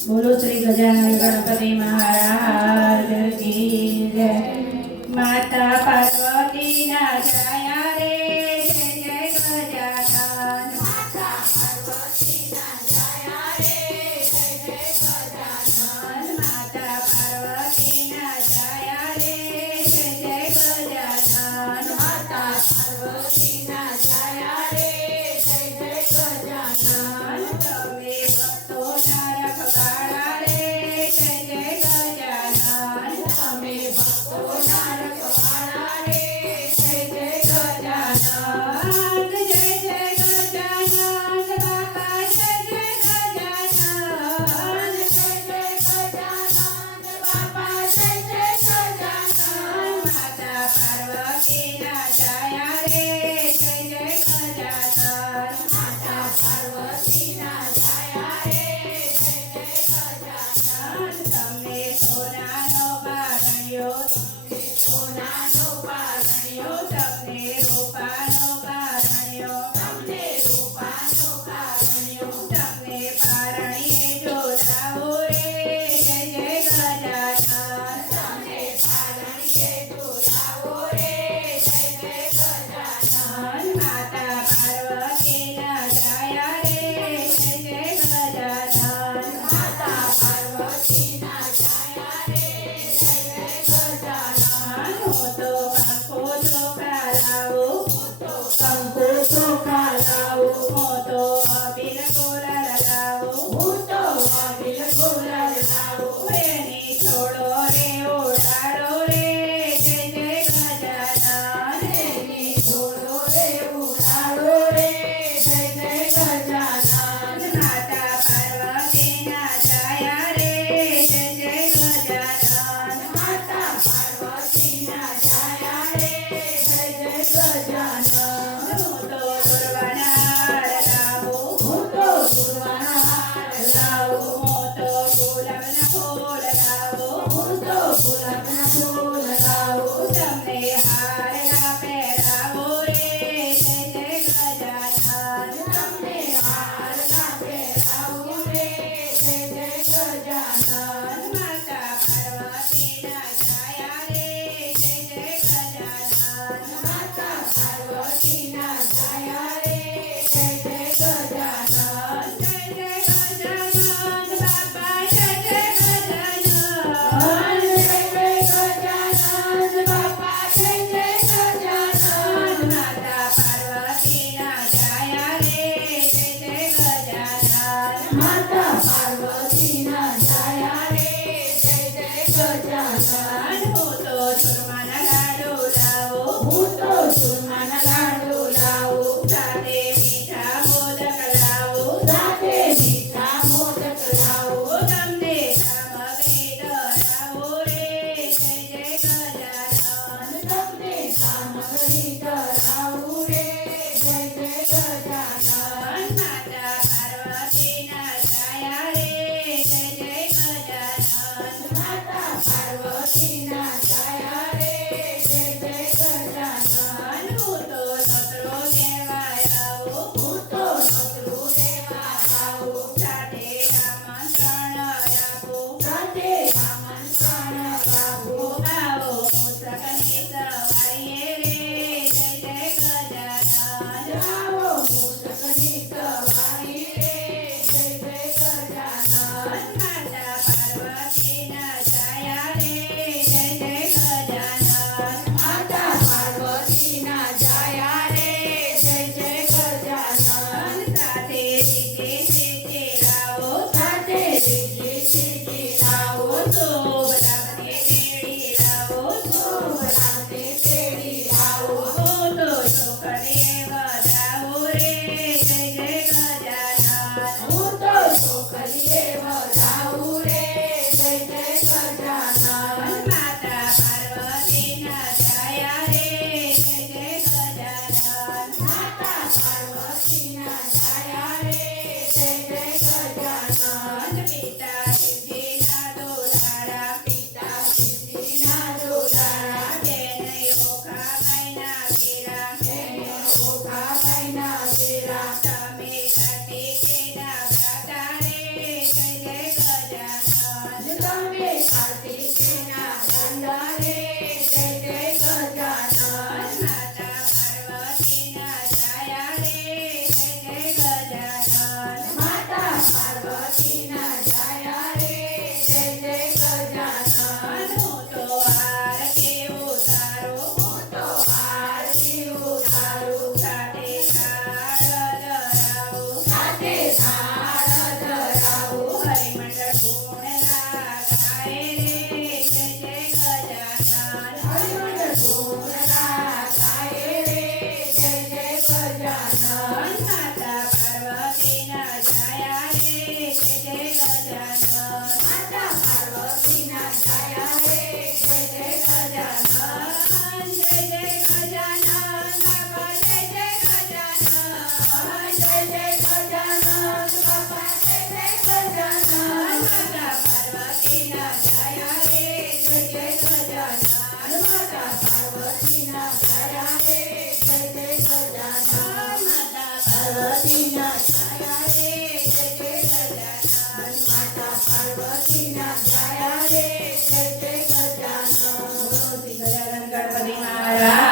बोलो श्री गजानन गणपति महाराज की जय। माता पार्वती ना जाया रे जय जय गजानन। माता पार्वती ना जाया रे जय जय गजानन। माता पार्वती ना जाया रे जय जय गजानन। माता पार्वती ना जाया रे जय जय गजानन। તમે ભક્તોના રખવાળા રે જય જય ગજાનન। તમે ભક્તોના રખવાળા રે જય જય ગજાનન। જય જય ગજાનન બાપા જય જય ગજાનન। જય જય ગજાનન બાપા જય જય ગજાનન। માતા પાર્વતીના જાયા રે જય જય ગજાનન। માતા પાર્વતીના જાયા રે જય જય ગજાનન। તમને સોનાનો પારણ્યો તમને સોનાનો પારણ્યો તમને રૂપાનો પારણ્યો તમને રૂપાનો પારણ્યો તમને પારણીએ જોડાવો રે જય જય ગજાનન। તમને પારણીએ ઝુલાવો રે જય જય ગજાનન। માતા પાર્વતીના જાયા રે જય જય ગજાનન। માતા પાર્વતીના જાયા રે જય જય ગજાનન। હું તો કંકુ ચોખા લાવું તો કંકુ ચોખા લાવું હું તો અબીલ ગુલાલ લાવું હું તો અબીલ ગુલાલ લાવું એની છોડો રે ઉડાડો રે જય જય ગજાનન। એની છોડો રે ઉડાડો રે જય જય ગજાનન। માતા પાર્વતીના જાયા રે જય જય ગજાનન। માતા પાર્વતીના જાયા રે જય જય ગજાનન। હું તો દુર્વાના હાર લાવું હું તો દુર્વાના હાર લાવું હું તો ગુલાબના ફૂલ લાવું હું તો ગુલાબના ફૂલ લાવું તમને હારલા પહેરાવો રે જય જય ગજાનન। તમને હારના પહેરાવું રે જય જય ગજાનન। માતા પાર્વતીના જાયા રે જય જય ગજાનન। માતા પાર્વતીના જાયા રે જય જય ગજાનન। જય જય ગજાનન બાપા જય જય ગજાનન। જય જય ગજાનન બાપા જય જય ગજાનન। માતા પાર્વતીના જાયા રે જય જય ગજાનન। માતા પાર્વતીના જાયા રે જય જય ગજાનન। હું તો ચૂરમાના લાડુ લાવું હું તો ચૂરમાના લાડુ લાવું સાથે મીઠા મોદક લાવું સાથે મીઠા મોદક લાવું તમને સામગ્રી ધરાવો રે જય જય ગજાનન। તમને સામગ્રી ધરાવું રે જય જય ગજાનન। માતા પાર્વતીના જાયા રે જય જય ગજાનન। માતા પાર્વતીના જાયા રે જય જય ગજાનન। હું તો નોતરો લેવા આવું હું તો નોતરું લેવા આવું સાથે આમંત્રણ આપું સાથે આમંત્રણ આપું આવો મુસકની સવારીએ રે જય જય ગજાનન। આવો મુસકની સવારી રે જય જય ગજાનન। માતા પાર્વતીના જાયા રે જય જય ગજાનન। માતા પાર્વતીના જાયા રે જય જય ગજાનન। સાથે સીધે સીધે લાવો સાથે રીતિ સીધી લાવો શુભ કાર્તિકીના દંડ રે જય જય ગજાનન માતા પાર્વતીના છાયા રે જય જય ગજાનન માતા પાર્વતીના છાયા રે જય જય ગજાનન હું તો આરતી ઉતારું હું તો આરતી ઉતારું સાથે થાળ ધરાવું સાથે થાળ ધરાવું હરિમંડળ ગુણના ગાય રે જય જય ગજાનન હરિમંડળ ગુણના ગાય રે જય જય ગજાનન માતા પાર્વતીના છાયા રે જય જય ગજાનન માતા પાર્વતીના છાયા રે જય જય ગજાનન જય જય ગજાનન બાબા જય જય ગજાનન જય જય ગજાનન બાપા જય જય ગજાનન માતા પાર્વતીના છાયા રે જય જય ગજાનન માતા પાર્વતીના છાયા રે જય જય ગજાનન માતા પાર્વતીના છાયા રે જય જય ગજાનન માતા પાર્વતીના છાયા રે જય જય ગજાનન શ્રી ગજાનન ગણપતિ મહારાજ